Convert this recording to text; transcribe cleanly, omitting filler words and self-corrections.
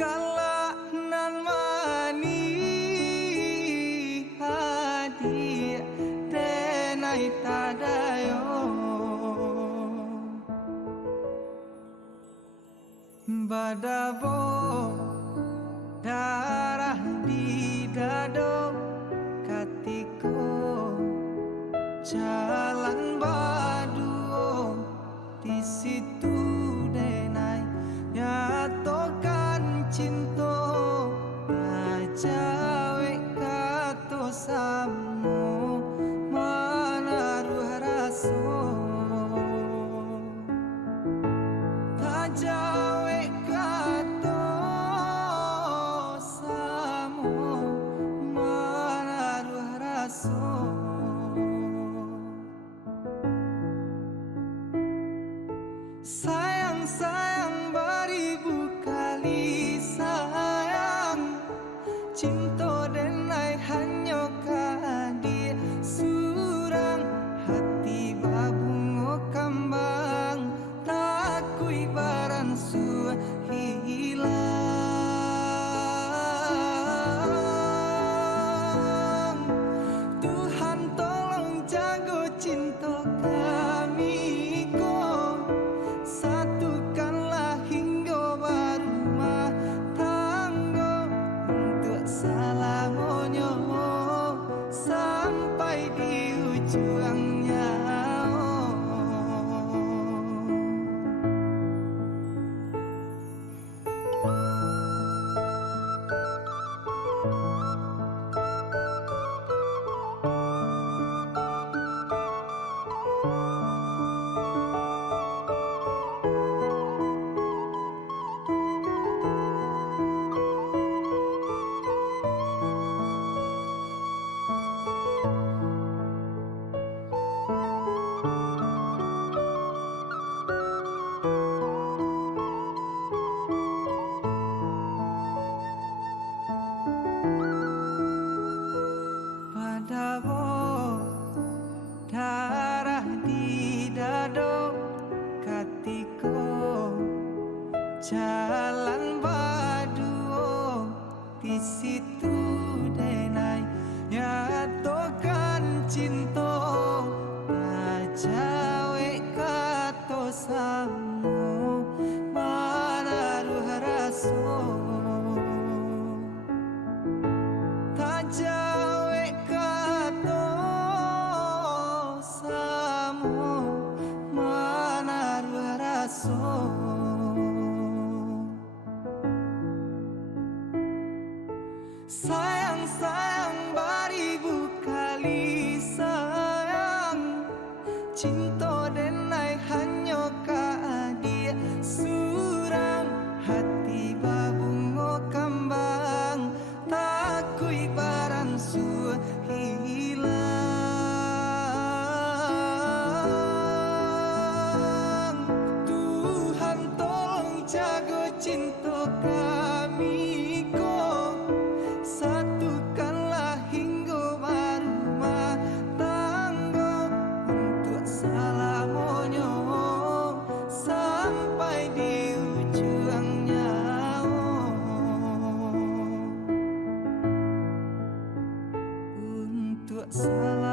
galak nan mani hadi denai tadayo badabo darah di dado katiko jalan baduo di situ denai nyatokan cinta ajawe kato samu manaruh raso ajawe kato samu manaruh raso sayang sayang beribu kali sayang cinta denai hanya kadi surang hati babungo kambang takui baran su hilang Tuhan tolong jago cinta kami ko satukanlah hingga berumah tangga untuk selamanya sampai di ujung nyawa. Badabo darah di dado katiko jalan baduo di situ denai nyatokan cinta ajawe kato samu manaruh raso tajawe kato samu manaruh raso sayang sayang beribu kali sayang cinta denai hanya kadi surang hati babungo kambang takui baran su hilang Tuhan tolong jago cinta kami ko satukanlah hingga berumah tangga untuk selamanya sampai di ujung nyawa untuk selamanya